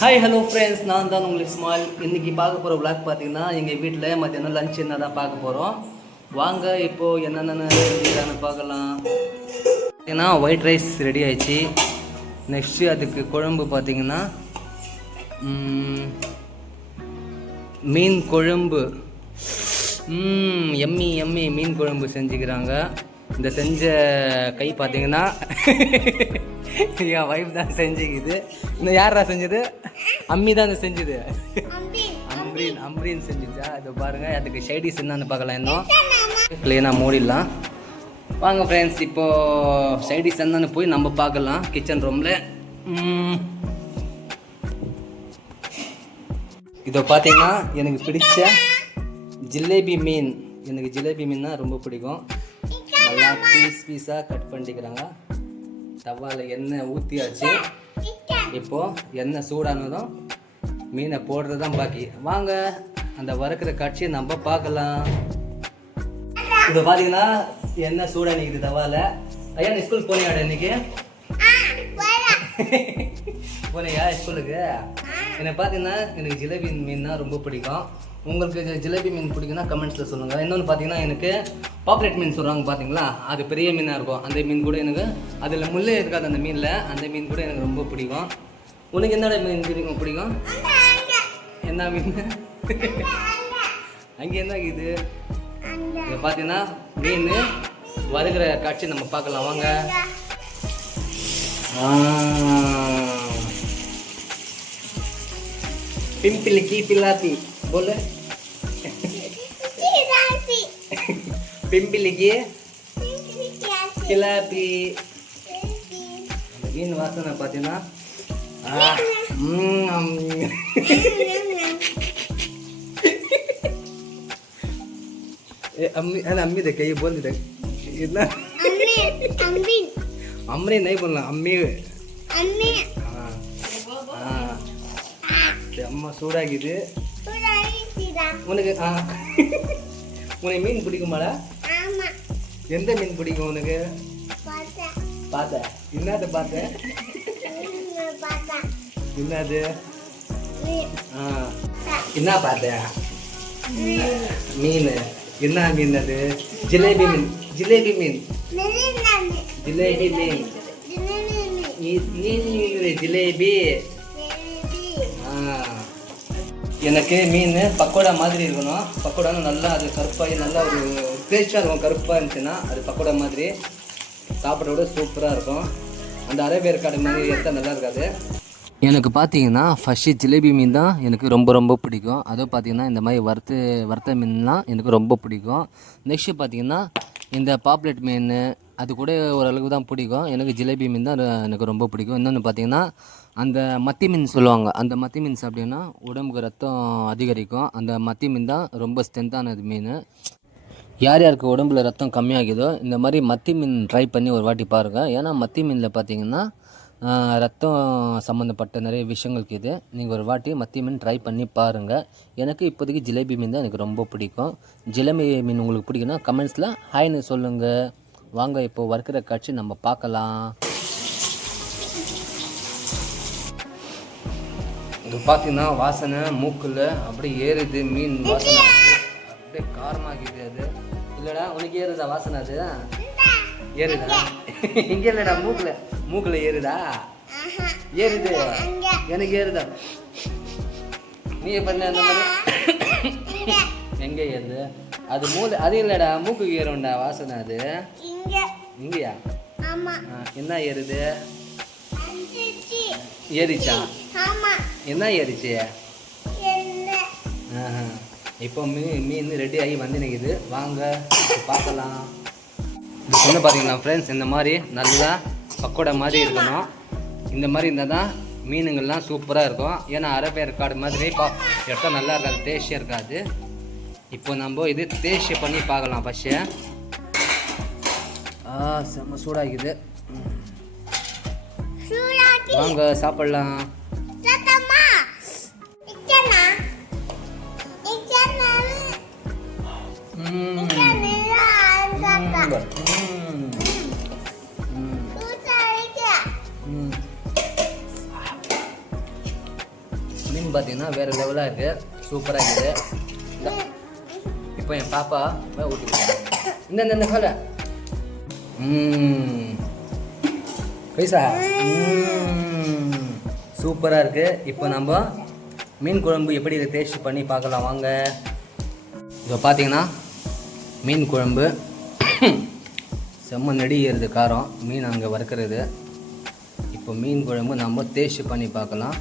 Hi hello friends, நான் தான் உங்களுக்கு ஸ்மால். இன்றைக்கி பார்க்க போகிற விளாக் பார்த்தீங்கன்னா எங்கள் வீட்டில் மத்தியானம் லஞ்ச் என்ன தான் பார்க்க போகிறோம். வாங்க இப்போது என்னென்ன செஞ்சுக்கிறான்னு பார்க்கலாம். பார்த்தீங்கன்னா ஒயிட் ரைஸ் ரெடி ஆயிடுச்சு. நெக்ஸ்ட்டு அதுக்கு குழம்பு பார்த்தீங்கன்னா மீன் குழம்பு. எம்மி எம்மி மீன் குழம்பு செஞ்சுக்கிறாங்க. இந்த செஞ்ச கை பார்த்தீங்கன்னா என் ஒய்ஃப் தான் செஞ்சுக்குது. இன்னும் யாரா செஞ்சது? அம்மி தான் செஞ்சுது. அம்ரீன் செஞ்சுச்சா? இதை பாருங்கள். அதுக்கு ஷைடிஸ் என்னன்னு பார்க்கலாம். இன்னும் க்ளீனாக மூடிடலாம். வாங்க ஃப்ரெண்ட்ஸ், இப்போது ஷைடிஸ் என்னன்னு போய் நம்ம பார்க்கலாம் கிச்சன் ரூமில். இதை பார்த்தீங்கன்னா எனக்கு பிடிச்ச ஜிலேபி மீன். எனக்கு ஜிலேபி மீன்னா ரொம்ப பிடிக்கும். நல்லா பீஸாக கட் பண்ணிக்கிறாங்க. தவாவில் எண்ணெய் ஊற்றியாச்சு. இப்போது எண்ணெய் சூடானதும் மீனை போடுறது தான் பாக்கி. வாங்க அந்த வறுக்கிற காட்சியை நம்ம பார்க்கலாம். இப்போ பார்த்தீங்கன்னா எண்ணெய் சூடாக நிற்குது தவாவில். ஐயா, நீ ஸ்கூல் போனியாடா இன்னைக்கு? போனியா ஸ்கூலுக்கு? எனக்கு பார்த்தீங்கன்னா எனக்கு ஜிலேபி மீன்னா ரொம்ப பிடிக்கும். உங்களுக்கு ஜிலேபி மீன் பிடிக்குன்னா கமெண்ட்ஸில் சொல்லுங்கள். இன்னொன்று பார்த்தீங்கன்னா எனக்கு பாப்லேட் மீன் சொல்கிறாங்க பார்த்தீங்களா, அது பெரிய மீனாக இருக்கும். அந்த மீன் கூட எனக்கு அதில் முள்ளே இருக்காது. அந்த மீனில் அந்த மீன் கூட எனக்கு ரொம்ப பிடிக்கும். உனக்கு என்னடா மீன் பிடிக்கும்? என்ன மீன்? அங்கே என்ன இது? இதை பார்த்தீங்கன்னா மீன் வருகிற காட்சி நம்ம பார்க்கலாம். வாங்க. पिंपली पिलापी बोले पिंपली की पिलापी மீன் வாசனை பார்த்தீங்கன்னா अम्मी देख ये बोल दे इतना अम्मी नहीं बोलना अम्मी அம்மா சூடாகிது உனக்கு. உனக்கு மீன் பிடிக்குமாடா? எந்த மீன் பிடிக்கும் உனக்கு? பார்த்த என்னது? பார்த்த என்னது? என்ன பார்த்த? மீன். என்ன மீன் அது? ஜிலேபி மீன். ஜிலேபி மீன். ஜிலேபி மீன். ஜிலேபி. எனக்கு மீன் பக்கோடா மாதிரி இருக்கணும். பக்கோடான்னு நல்லா அது கருப்பாகி நல்லா ஒரு டேஸ்ட்டாக இருக்கும். கருப்பாக இருந்துச்சுன்னா அது பக்கோடா மாதிரி சாப்பிட்ற விட சூப்பராக இருக்கும். அந்த அரேபியர்காடு மாதிரி எடுத்தால் நல்லா இருக்காது. எனக்கு பார்த்தீங்கன்னா ஃபஸ்ட்டு ஜிலேபி மீன் தான் எனக்கு ரொம்ப ரொம்ப பிடிக்கும். அதுவும் பார்த்தீங்கன்னா இந்த மாதிரி வறுத்த மீன்லாம் எனக்கு ரொம்ப பிடிக்கும். நெக்ஸ்ட்டு பார்த்தீங்கன்னா இந்த பாப்லேட் மீன் அது கூட ஓரளவுக்கு தான் பிடிக்கும். எனக்கு ஜிலேபி மீன் தான் எனக்கு ரொம்ப பிடிக்கும். இன்னொன்று பார்த்தீங்கன்னா அந்த மத்தி மீன் சொல்லுவாங்க. அந்த மத்தி மீன் சாப்பிட்டீங்கன்னா உடம்புக்கு ரத்தம் அதிகரிக்கும். அந்த மத்தி மீன் தான் ரொம்ப ஸ்ட்ரென்த்தானது மீன். யார் யாருக்கு உடம்புல ரத்தம் கம்மியாகுதோ இந்த மாதிரி மத்தி மீன் ட்ரை பண்ணி ஒரு வாட்டி பாருங்கள். ஏன்னா மத்தி மீனில் பார்த்தீங்கன்னா ரத்தம் சம்மந்தப்பட்ட நிறைய விஷயங்கள் இருக்குது. நீங்கள் ஒரு வாட்டி மத்தி மீன் ட்ரை பண்ணி பாருங்கள். எனக்கு இப்போதைக்கு ஜிலேபி மீன் தான் எனக்கு ரொம்ப பிடிக்கும். ஜிலேபி மீன் உங்களுக்கு பிடிக்குன்னா கமெண்ட்ஸில் ஹாய்னு சொல்லுங்கள். வாங்க இப்போ வறுக்கிற காட்சி நம்ம பார்க்கலாம். இது பார்த்தீங்கன்னா வாசனை மூக்கில் அப்படியே ஏறுது. மீன் வாசனை அப்படியே காரமாகிது. அது இல்லைடா உனக்கு ஏறுதா வாசனை? அது ஏறுதா? இங்கே இல்லைடா மூக்கில் ஏறுதா? ஏறுது. எனக்கு ஏறுதா? நீ பண்ண அந்த மாதிரி எங்கே ஏறுது? அது அது இல்லைடா மூக்கு ஏறும்டா வாசனை. அது இங்கேயா? என்ன ஏறுது? ஏறிச்சா? என்ன ஏறிச்சு? இப்போ மீன் ரெடி ஆகி வந்து நிற்குது. வாங்க பார்க்கலாம். இது சொன்ன பார்த்தீங்கன்னா ஃப்ரெண்ட்ஸ், இந்த மாதிரி நல்லா பக்கோடா மாதிரி இருக்கணும். இந்த மாதிரி இருந்தால் தான் மீனுங்கள்லாம் சூப்பராக இருக்கும். ஏன்னா அரேபியர்காடு மாதிரி எடுத்தால் நல்லா இருக்காது, டேஸ்டியாக இருக்காது. இப்போ நம்ம இது டேஸ்ட் பண்ணி பார்க்கலாம். ஃபஸ்ட்டு செம்ம சூடாகிது. வாங்க சாப்பிடலாம். மீன் பார்த்தீங்கன்னா வேறு லெவலாக இருக்குது, சூப்பராக இருக்குது. இப்போ என் பாப்பா ஊட்டி இந்த காலை பைசா சூப்பராக இருக்குது. இப்போ நம்ம மீன் குழம்பு எப்படி இதை டேஸ்ட் பண்ணி பார்க்கலாம் வாங்க. இப்போ பார்த்தீங்கன்னா மீன் குழம்பு செம்ம நெடி ஏறுது காரம், மீன் அங்கே வறுக்கிறது. இப்போ மீன் குழம்பு நம்ம டேஸ்ட் பண்ணி பார்க்கலாம்.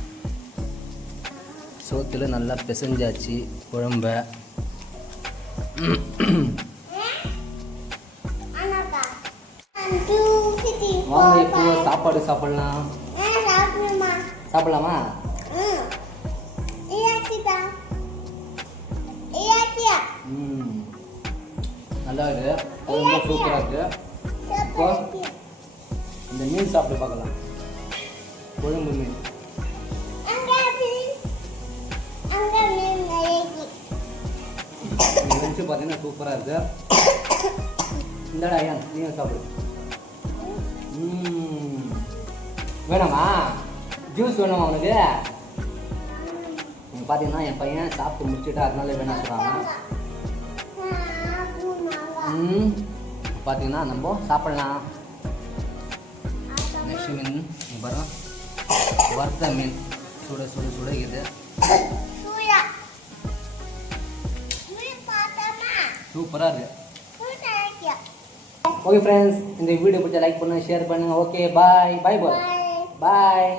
சோத்தில் நல்லா பிசைஞ்சாச்சு குழம்ப. வாங்க இப்போ சாப்பாடு சாப்பிடலாம். சாப்பிடலாமா? நல்லா இருக்கு, ரொம்ப சூப்பராக இருக்கு. இப்போ இந்த மீன் சாப்பிட்டு பார்க்கலாம். குழம்பு மீன் வச்சு பார்த்தீங்கன்னா சூப்பராக இருக்கு. இந்தாடா ஐயா நீங்கள் சாப்பிடு. வேணாமா? ஜூஸ் வேணாமா உனக்கு? நீங்கள் பார்த்தீங்கன்னா என் பையன் சாப்பிட்டு முடிச்சுட்டு அதனால வேணாம் சொல்கிறாங்க. பார்த்தீங்கன்னா நம்ம சாப்பிடலாம். நெக்ஸ்ட் மீன் பாருங்க, வறுத்த மீன் சுட சுட சுட இது சூப்பராக இருக்கு. ஓகே ஃப்ரெண்ட்ஸ், இந்த வீடியோ பிடிச்சா லைக் பண்ணுங்க, ஷேர் பண்ணுங்க. ஓகே பாய் பாய் பாய் பாய்.